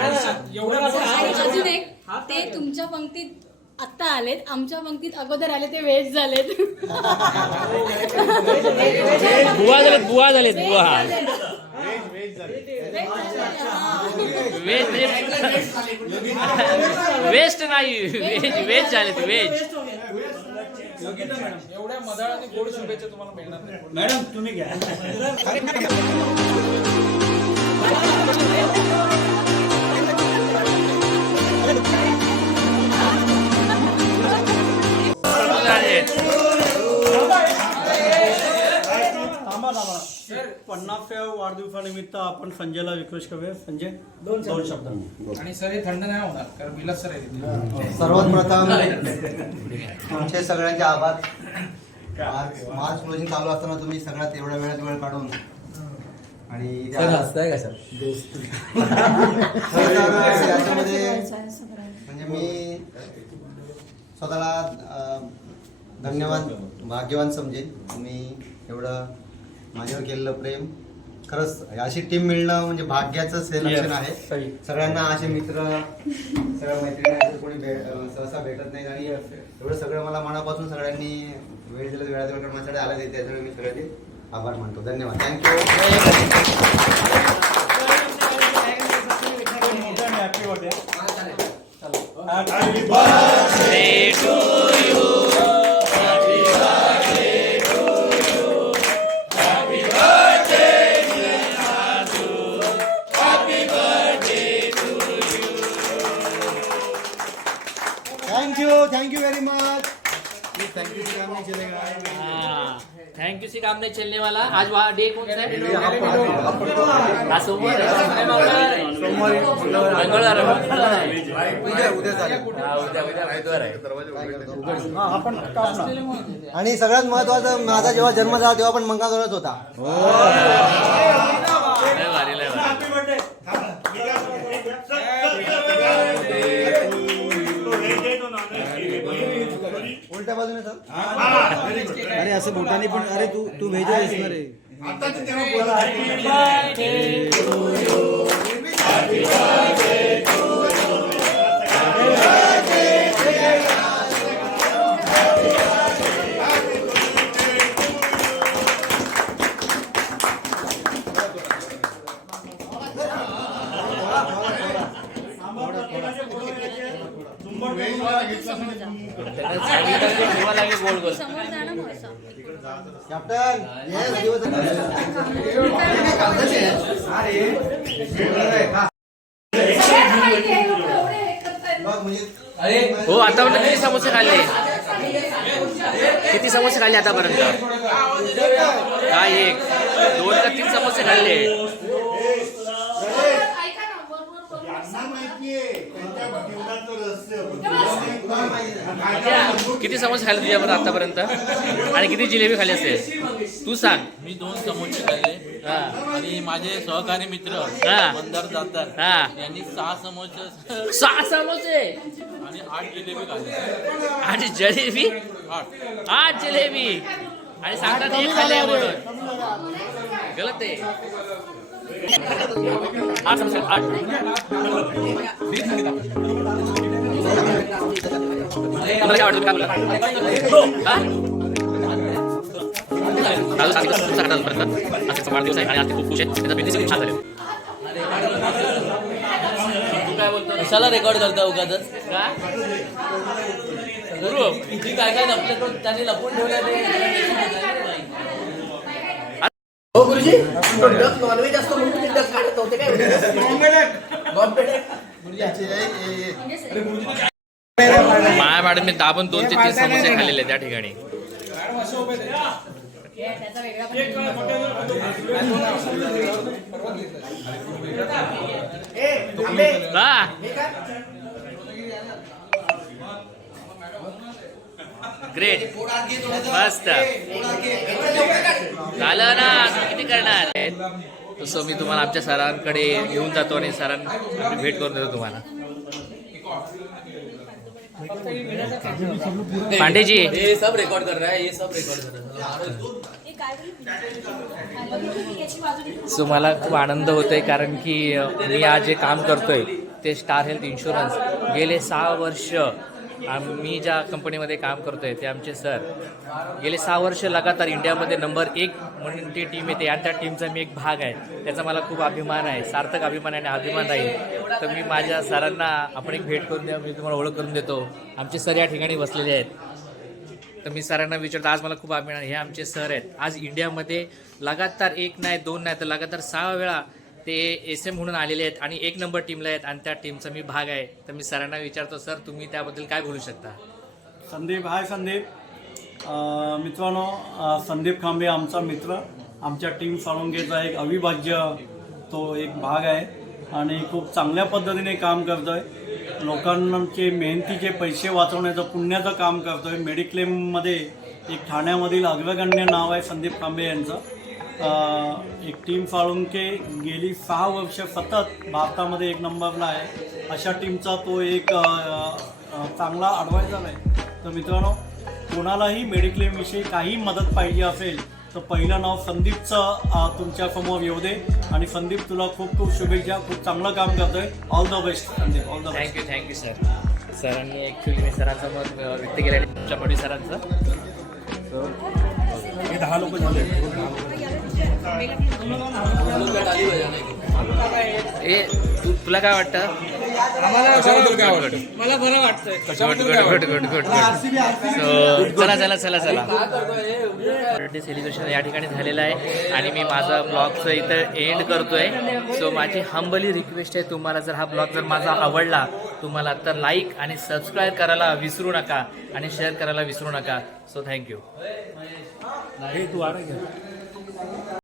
आणि अजून एक ते तुमच्या पंक्तीत आत्ता आलेत. आमच्या पंक्तीत अगोदर आले ते वेज झालेत. बुवा झालेत बुवा झालेत बुवा. वेज वेस्ट नाही. वेज वेज झालेत वेज. एवढ्या मधाळ आणि गोड शुभेच्छा तुम्हाला मिळणार नाही. मॅडम तुम्ही घ्या. वाढदिवसानिमित्त आपण संजयला रिक्वेस्ट करूया. संजय दोन दोन शब्द. आणि सर हे थंड नाही होणार कारण विलास सर आहे तिथे. सर्वात प्रथम तुमचे सगळ्यांचे आभार. मार्च मार्च क्लोजिंग चालू असताना तुम्ही सगळ्यात एवढ्या वेळात वेळ काढून आणि त्या- खरं तर याच्यामध्ये म्हणजे मी स्वतःला अं, धन्यवाद भाग्यवान समजेन. तुम्ही एवढं माझ्यावर केलेलं प्रेम खरंच अशी टीम मिळणं म्हणजे भाग्याचं सेलेक्शन आहे. सगळ्यांना असे मित्र सगळ्या मैत्रिणी असं कोणी भे अं, सहसा भेटत नाही आणि एवढं सगळं मला मनापासून सगळ्यांनी वेळ दिला वेळात वेळ माझ्याकडे आला नाही त्याच्यामुळे मी सगळ्यांचे आभार मानतो. धन्यवाद. Thank you happy birthday thank you much thank you thank you से काम नहीं चलने वाला। आज वहाँ डे कौन सा है? सोमवार मंगळवार हा, हा आणि सगळ्यात महत्वाचं माझा जेव्हा जन्म झाला तेव्हा पण मंगळवारच होता. उलट्या बाजूने अरे असं बोटाने पण अरे तू तू व्हेज आहेस ना रे. हो आता म्हणजे हो आतापर्यंत किती समोसे खाल्ले? किती समोसे खाल्ले आतापर्यंत? काय एक दोन का तीन समोसे खाल्ले? किती समोसे खाल्ले तुझ्याबरोबर आतापर्यंत? आणि किती जिलेबी खाल्ली असेल? तू सांग. मी दोन समोसे खाल्ले. हा. आणि माझे सहकारी मित्र हा. मंदार जातात हा. यांनी सहा समोसे सहा समोसे? आणि आठ जिलेबी खाल्ले. आणि जलेबी? आठ. आठ जिलेबी. आणि सांगतात एक खाल्ले म्हणून. गलत आहे. आठ समोसे आठ. तुम्हाला काय हा? काल आजपर्यंत. आज त्याचा वाढदिवस आहे आणि आज ते खूप खुश आहेत. त्याचा business खूप छान झाले तू काय बोलतो कशाला रेकॉर्ड करता उगाच का? गुरु किती काय काय आपल्याकडून त्यांनी लपून ठेवलं हो गुरुजी? नॉनव्हेज असतो म्हणून तुम्ही डक काढत होते काय? माया मॅडम मी दाबून दोन ते तीन समोसे खाल्लेले त्या ठिकाणी. ग्रेट मस्त. झालं ना किती करणार? तसं मी तुम्हाला आमच्या सरांकडे घेऊन जातो आणि सरांना भेट करून देतो तुम्हाला. पांडेजी. हे सब रेकॉर्ड कर रहा है ये सब रेकॉर्ड कर रहा है. सो मला खूप आनंद होतोय कारण की मी आज जे काम करतोय ते स्टार हेल्थ इन्शुरन्स गेले सहा वर्ष आम्ही मी ज्या कंपनीमध्ये काम करतोय ते आमचे सर. गेले सहा वर्ष लगातार इंडियामध्ये नंबर एक म्हणून ती टीम येते आणि त्या टीमचा मी एक भाग आहे. त्याचा मला खूप अभिमान आहे. सार्थक अभिमान आणि अभिमान राहील. तर मी माझ्या सरांना आपण एक भेट करून द्या मी तुम्हाला ओळख करून देतो. आमचे सर या ठिकाणी बसलेले आहेत. तर मी सरांना विचारतो आज मला खूप अभिमान हे आमचे सर आहेत. आज इंडियामध्ये लगातार एक नाही दोन नाही तर लगातार सहा वेळा ते एस एम म्हणून आलेले आहेत आणि एक नंबर टीमला आहेत आणि त्या टीमचा मी भाग आहे. तर मी सरांना विचारतो सर तुम्ही त्याबद्दल काय बोलू शकता? संदीप हाय संदीप. अं, मित्रांनो अं, संदीप खांबे आमचा मित्र. आमच्या टीम साळुंगेचा एक अविभाज्य तो एक भाग आहे आणि खूप चांगल्या पद्धतीने काम करतोय. लोकांचे मेहनतीचे पैसे वाचवण्याचं पुण्याचं काम करतोय. मेडिक्लेममध्ये एक ठाण्यामधील अग्रगण्य नाव आहे संदीप खांबे यांचं. एक टीम साळुंके गेली सहा वर्ष सतत भारतामध्ये एक नंबरला आहे. अशा टीमचा तो एक चांगला ॲडवायझर आहे. तर मित्रांनो कोणालाही मेडिक्लेमविषयी काही मदत पाहिजे असेल तर पहिलं नाव संदीपचं अं, तुमच्यासमोर येऊ दे. आणि संदीप तुला खूप खूप शुभेच्छा. खूप चांगलं काम करतोय. All the best Sandeep. All the best thank you thank you sir सरांनी ॲक्च्युली मी सरांचं मत व्यक्त केलं आहे तुमच्या बडी सरांचं ए तू तुला काय वाटतं? मला बरं वाटतंय. Good good good good good so चला चला चला चला. बर्थडे सेलिब्रेशन या ठिकाणी झालेलं आहे. आणि मी माझा ब्लॉगचं इथं एंड करतोय. सो माझी हंबली रिक्वेस्ट आहे तुम्हाला जर हा ब्लॉग जर माझा आवडला तुम्हाला तर लाईक आणि सबस्क्राईब करायला विसरू नका आणि शेअर करायला विसरू नका. सो थँक्यू हे द्वारा घ्या